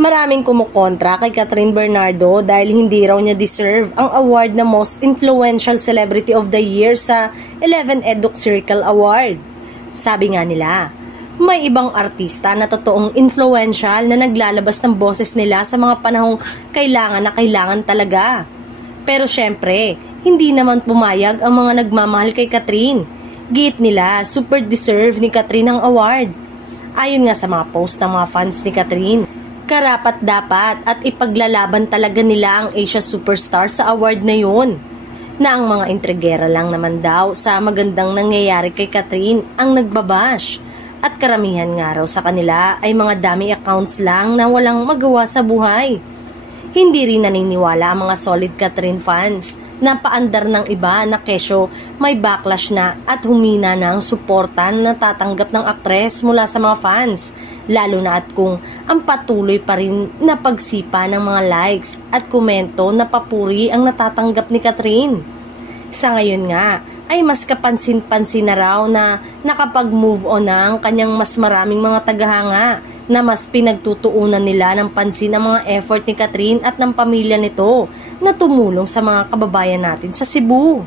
Maraming kumukontra kay Catherine Bernardo dahil hindi raw niya deserve ang award na Most Influential Celebrity of the Year sa 11 Eduk Circle Award. Sabi nga nila, may ibang artista na totoong influential na naglalabas ng boses nila sa mga panahong kailangan talaga. Pero syempre, hindi naman pumayag ang mga nagmamahal kay Catherine. Giit nila, super deserve ni Catherine ang award. Ayon nga sa mga post ng mga fans ni Catherine, karapat-dapat at ipaglalaban talaga nila ang Asia Superstar sa award na yun. Na ang mga intrigera lang naman daw sa magandang nangyayari kay Catherine ang nagbabash. At karamihan nga raw sa kanila ay mga dummy accounts lang na walang magawa sa buhay. Hindi rin naniniwala ang mga solid Catherine fans na paandar ng iba na kesyo may backlash na at humina na ang suportan na tatanggap ng aktres mula sa mga fans, lalo na at kung ang patuloy pa rin na pagsipa ng mga likes at komento na papuri ang natatanggap ni Catherine. Sa ngayon nga ay mas kapansin-pansin na raw na nakapag-move on na ang kanyang mas maraming mga tagahanga na mas pinagtutuunan nila ng pansin ang mga effort ni Catherine at ng pamilya nito na tumulong sa mga kababayan natin sa Cebu.